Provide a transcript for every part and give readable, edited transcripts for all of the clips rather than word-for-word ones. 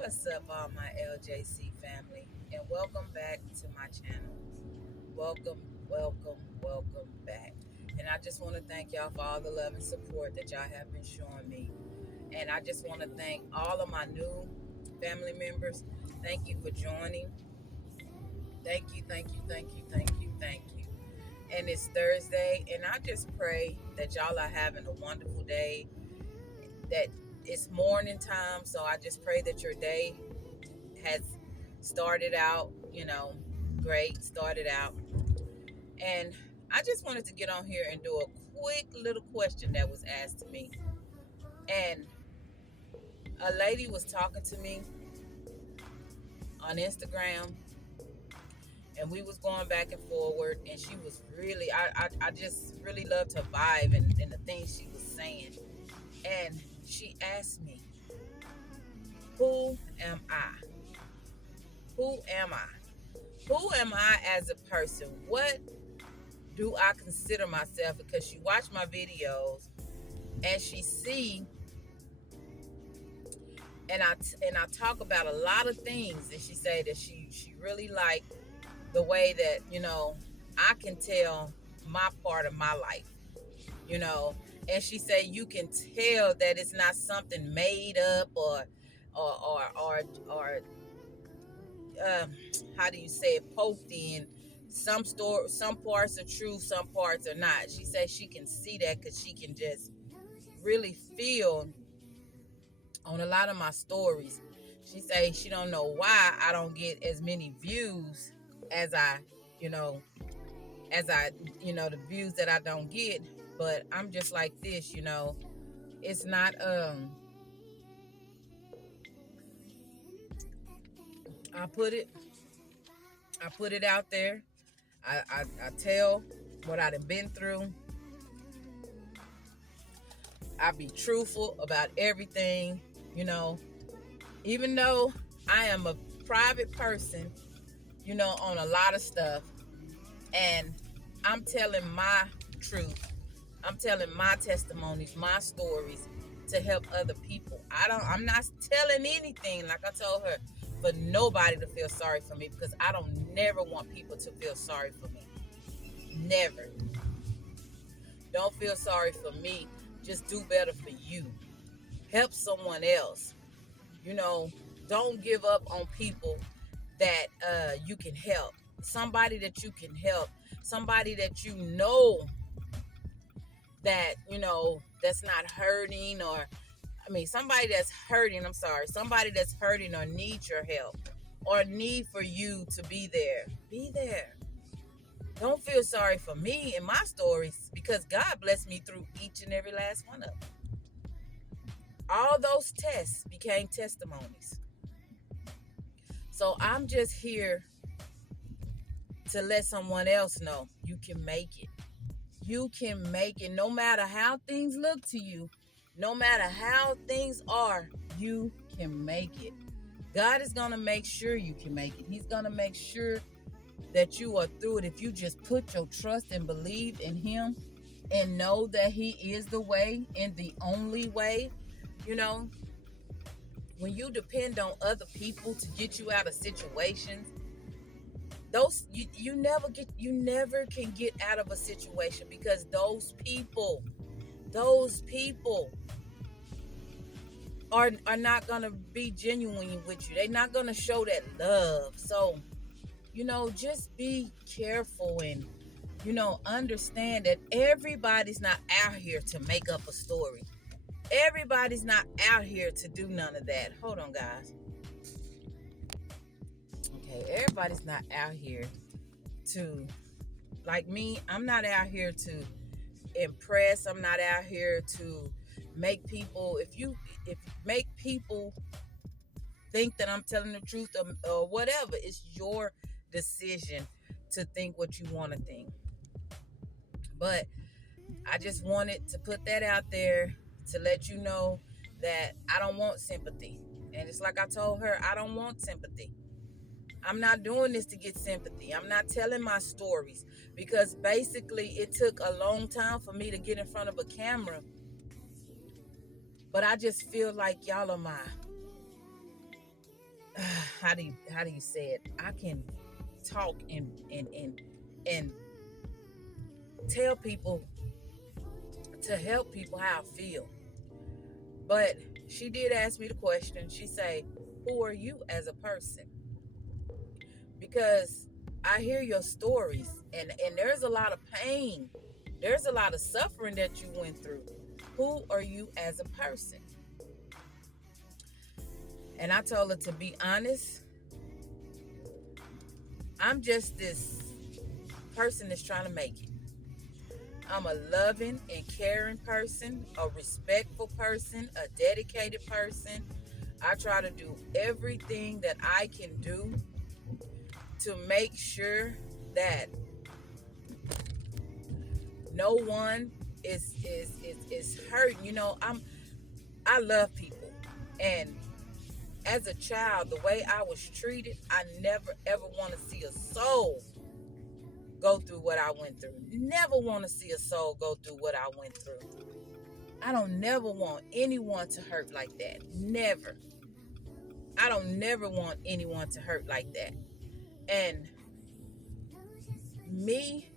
What's up, all my LJC family, and welcome back to my channel. Welcome, welcome back. And I just want to thank y'all for all the love and support that y'all have been showing me. And I just want to thank all of my new family members. Thank you for joining. Thank you. And it's Thursday, and I just pray that y'all are having a wonderful day. That it's morning time, so I just pray that your day has started out, great, started out. And I just wanted to get on here and do a quick little question that was asked to me. And a lady was talking to me on Instagram, and we was going back and forward, and she was really, I just really loved her vibe and the things she was saying. And she asked me, who am I? Who am I? Who am I as a person? What do I consider myself? Because she watched my videos and she see, and I talk about a lot of things, and she say that she really like the way that I can tell my part of my life, you know. And she say you can tell that it's not something made up or or or, or um, how do you say it, poked in. Some parts are true, some parts are not. She says she can see that because she can just really feel on a lot of my stories. She say she don't know why I don't get as many views as you know, I the views that I don't get. But I'm just like this. It's not I put it I put it out there. I tell what I've been through. I be truthful about everything, you know, even though I am a private person, on a lot of stuff. And I'm telling my truth. I'm telling my testimonies, my stories to help other people. I'm not telling anything, like I told her, for nobody to feel sorry for me, because I don't never want people to feel sorry for me. Never. Don't feel sorry for me. Just do better for you. Help someone else. You know, don't give up on people that you can help. Somebody that you can help. Somebody that that's not hurting, or somebody that's hurting, somebody that's hurting or needs your help, or need for you to be there. Be there. Don't feel sorry for me and my stories, because God blessed me through each and every last one of them. All those tests became testimonies. So I'm just here to let someone else know you can make it. You can make it no matter how things look to you, no matter how things are, you can make it. God is going to make sure you can make it. He's going to make sure that you are through it if you just put your trust and believe in Him and know that He is the way and the only way. You know, when you depend on other people to get you out of situations, you never can get out of a situation, because those people are not gonna be genuine with you. They're not gonna show that love. So just be careful, and understand that everybody's not out here to make up a story. Everybody's not out here to do none of that. Hold on, guys. Okay, everybody's not out here to, like me, I'm not out here to impress. I'm not out here to make people, if make people think that I'm telling the truth, or whatever. It's your decision to think what you want to think. But I just wanted to put that out there to let you know that I don't want sympathy. And it's like I told her, I don't want sympathy. I'm not doing this to get sympathy. I'm not telling my stories, because basically it took a long time for me to get in front of a camera. But I just feel like y'all are how do you say it? I can talk and tell people, to help people how I feel. But she did ask me the question. She say, "Who are you as a person?" Because I hear your stories, and there's a lot of pain. There's a lot of suffering that you went through. Who are you as a person? And I told her, to be honest, I'm just this person that's trying to make it. I'm a loving and caring person, a respectful person, a dedicated person. I try to do everything that I can do to make sure that no one is hurting. I love people, and as a child, the way I was treated, I never ever want to see a soul go through what I went through. Never want to see a soul go through what I went through. I don't never want anyone to hurt like that. Never. I don't never want anyone to hurt like that. And me,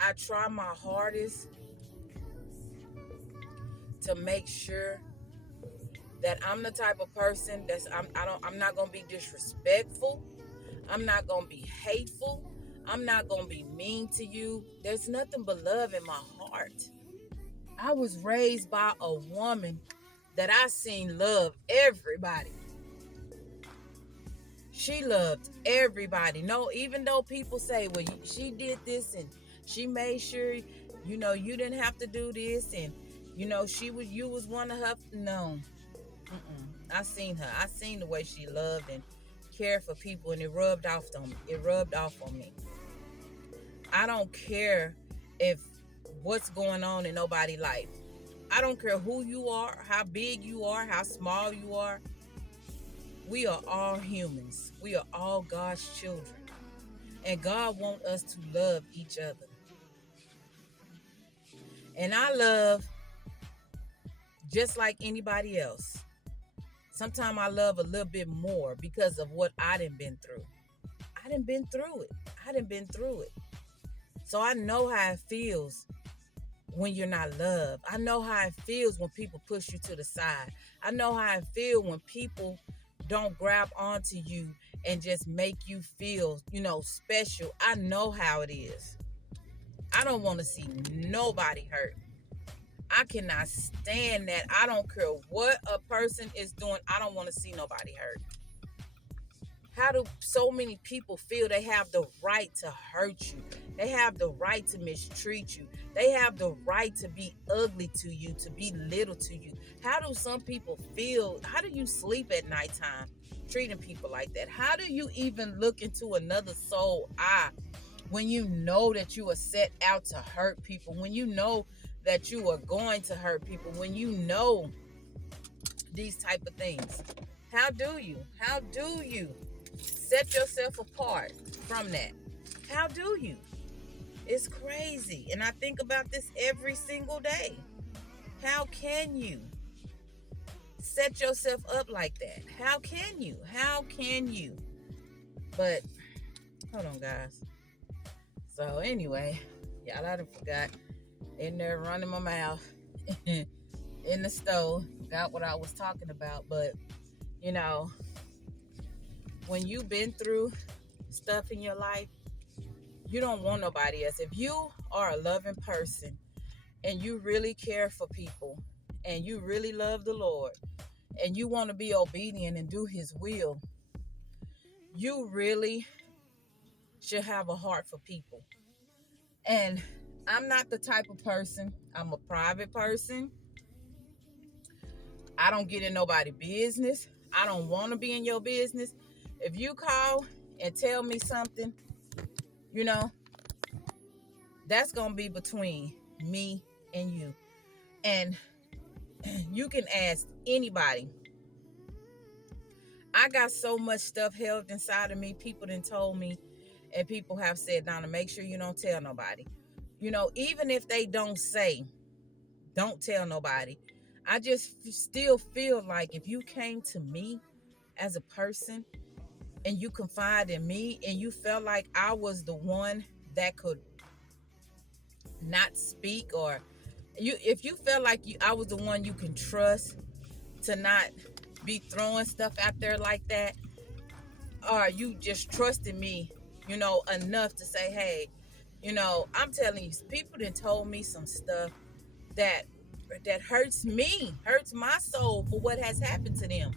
I try my hardest to make sure that I'm the type of person I'm not gonna be disrespectful. I'm not gonna be hateful. I'm not gonna be mean to you. There's nothing but love in my heart. I was raised by a woman that I seen love everybody. She loved everybody. No, even though people say, well, she did this and she made sure, you didn't have to do this, and you was one of her. No, I seen her. I seen the way she loved and cared for people, and it rubbed off on me. It rubbed off on me. I don't care if what's going on in nobody's life. I don't care who you are, how big you are, how small you are. We are all humans. We are all God's children. And God wants us to love each other. And I love just like anybody else. Sometimes I love a little bit more because of what I done been through. I done been through it. I done been through it. So I know how it feels when you're not loved. I know how it feels when people push you to the side. I know how it feels when people don't grab onto you and just make you feel, special. I know how it is. I don't want to see nobody hurt. I cannot stand that. I don't care what a person is doing. I don't want to see nobody hurt. How do so many people feel they have the right to hurt you? They have the right to mistreat you. They have the right to be ugly to you, to be little to you. How do some people feel? How do you sleep at nighttime treating people like that? How do you even look into another soul eye when you know that you are set out to hurt people, when you know that you are going to hurt people, when you know these type of things? How do you set yourself apart from that? How do you? It's crazy. And I think about this every single day. How can you set yourself up like that? How can you? But hold on, guys. So anyway, y'all, I done forgot. In there running my mouth in the stove. Forgot what I was talking about. But when you've been through stuff in your life, you don't want nobody else. If you are a loving person and you really care for people and you really love the Lord and you want to be obedient and do His will, you really should have a heart for people. And I'm not the type of person, I'm a private person. I don't get in nobody's business. I don't want to be in your business. If you call and tell me something, that's going to be between me and you. And you can ask anybody. I got so much stuff held inside of me. People done told me, and people have said, Donna, make sure you don't tell nobody. Even if they don't say, don't tell nobody. I just still feel like if you came to me as a person, and you confide in me, and you felt like I was the one that could not speak, or if you felt like I was the one you can trust to not be throwing stuff out there like that, or you just trusted me, enough to say, hey, I'm telling you, people done told me some stuff that hurts me, hurts my soul for what has happened to them.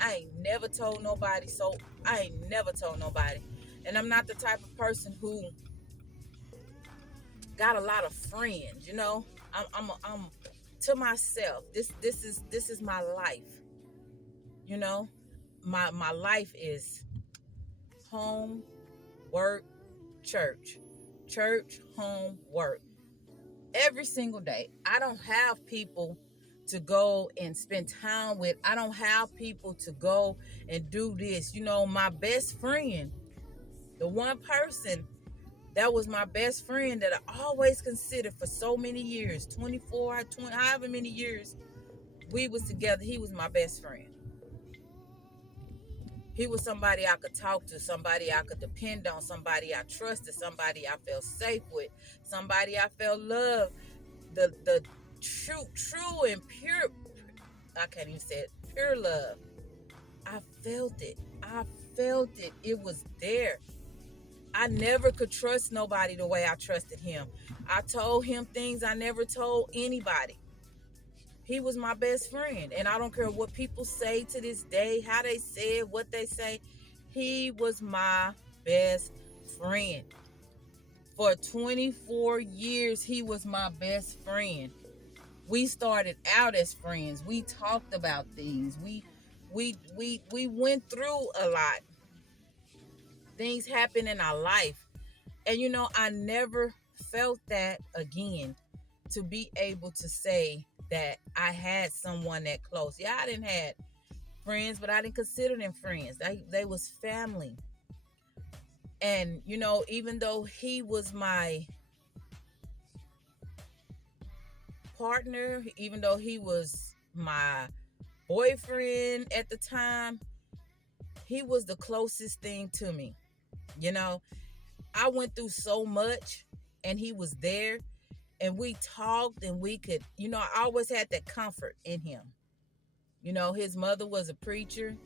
I ain't never told nobody, so I ain't never told nobody. And I'm not the type of person who got a lot of friends, I'm to myself. This is my life, you know. My life is home, work, church. Church, home, work. Every single day. I don't have people to go and spend time with. I don't have people to go and do this. My best friend, the one person that was my best friend that I always considered for so many years, 24, 20, however many years we was together, he was my best friend. He was somebody I could talk to, somebody I could depend on, somebody I trusted, somebody I felt safe with, somebody I felt loved. The true and pure, I can't even say it, pure love. I felt it. I felt it. It was there. I never could trust nobody the way I trusted him. I told him things I never told anybody. He was my best friend. And I don't care what people say to this day, how they say it, what they say. He was my best friend. For 24 years, he was my best friend. We started out as friends. We talked about things. We went through a lot. Things happened in our life. And I never felt that again, to be able to say that I had someone that close. Yeah, I didn't have friends, but I didn't consider them friends. They was family. And even though he was my partner, even though he was my boyfriend at the time, he was the closest thing to me. I went through so much, and he was there, and we talked, and we could, I always had that comfort in him. His mother was a preacher,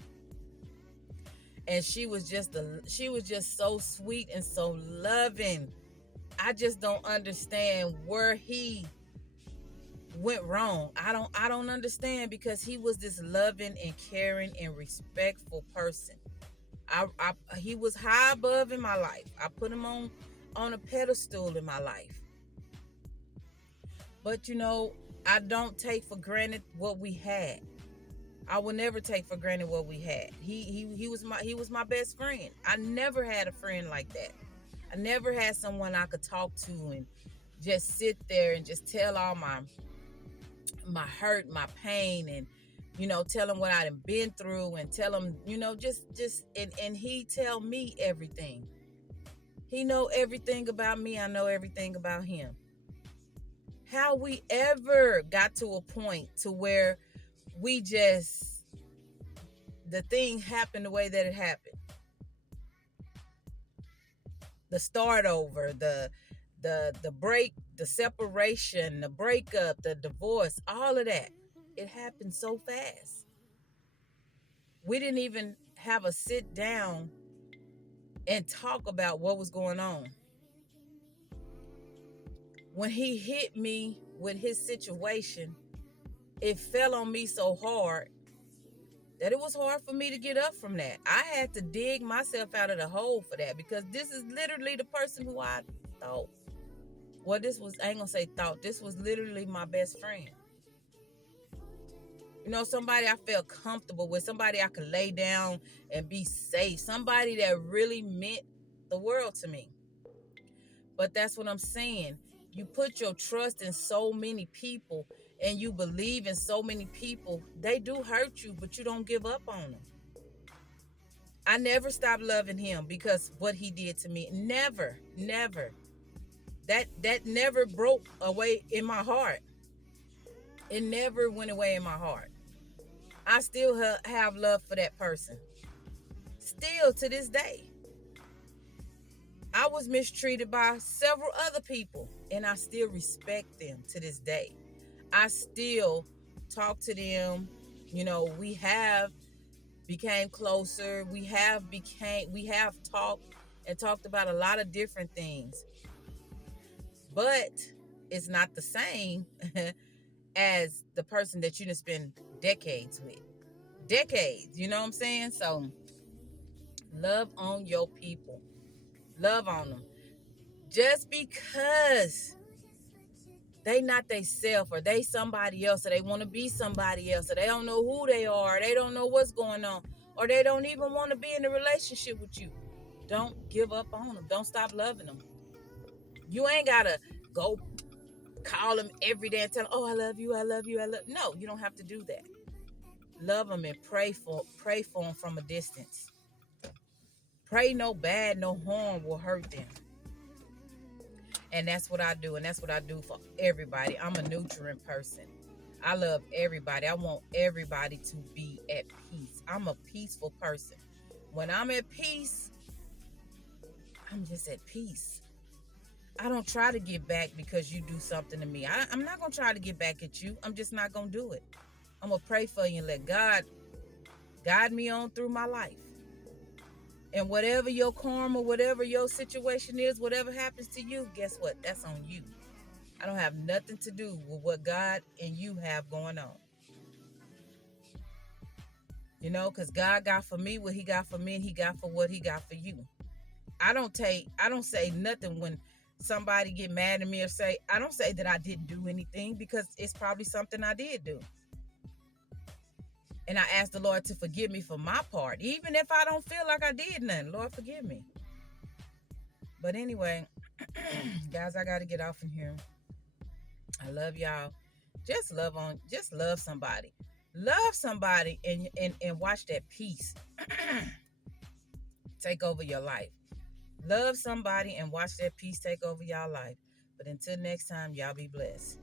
and she was just so sweet and so loving. I just don't understand where he went wrong. I don't understand, because he was this loving and caring and respectful person. He was high above in my life. I put him on a pedestal in my life. But I don't take for granted what we had. I will never take for granted what we had. He was my best friend. I never had a friend like that. I never had someone I could talk to and just sit there and just tell all my hurt, my pain, and tell him what I'd been through, and tell him, and he tell me everything. He know everything about me. I know everything about him. How we ever got to a point to where the thing happened the way that it happened. The start over, the break, the separation, the breakup, the divorce, all of that. It happened so fast. We didn't even have a sit down and talk about what was going on. When he hit me with his situation, it fell on me so hard that it was hard for me to get up from that. I had to dig myself out of the hole for that, because this is literally the person who I thought. Well, I ain't gonna say thought, this was literally my best friend. Somebody I felt comfortable with, somebody I could lay down and be safe, somebody that really meant the world to me. But that's what I'm saying. You put your trust in so many people, and you believe in so many people. They do hurt you, but you don't give up on them. I never stopped loving him because what he did to me. Never. That never broke away in my heart. It never went away in my heart. I still have love for that person. Still to this day. I was mistreated by several other people, and I still respect them to this day. I still talk to them. We have became closer. We have talked about a lot of different things. But it's not the same as the person that you done spend decades with. Decades, you know what I'm saying? So love on your people. Love on them. Just because they not they self, or they somebody else, or they want to be somebody else, or they don't know who they are, or they don't know what's going on, or they don't even want to be in a relationship with you. Don't give up on them. Don't stop loving them. You ain't gotta go call them every day and tell them, oh, I love you, I love you, I love. No, you don't have to do that. Love them and pray for them from a distance. Pray no bad, no harm will hurt them. And that's what I do. And that's what I do for everybody. I'm a nurturing person. I love everybody. I want everybody to be at peace. I'm a peaceful person. When I'm at peace, I'm just at peace. I don't try to get back because you do something to me. I'm not going to try to get back at you. I'm just not going to do it. I'm going to pray for you and let God guide me on through my life. And whatever your karma, whatever your situation is, whatever happens to you, guess what? That's on you. I don't have nothing to do with what God and you have going on. Because God got for me what he got for me, and he got for what he got for you. I don't say nothing when somebody get mad at me, or I don't say that I didn't do anything, because it's probably something I did do. And I ask the Lord to forgive me for my part. Even if I don't feel like I did nothing, Lord, forgive me. But anyway, guys, I got to get off in here. I love y'all. Just love somebody. Love somebody and watch that peace take over your life. Love somebody and watch that peace take over y'all life. But until next time, y'all be blessed.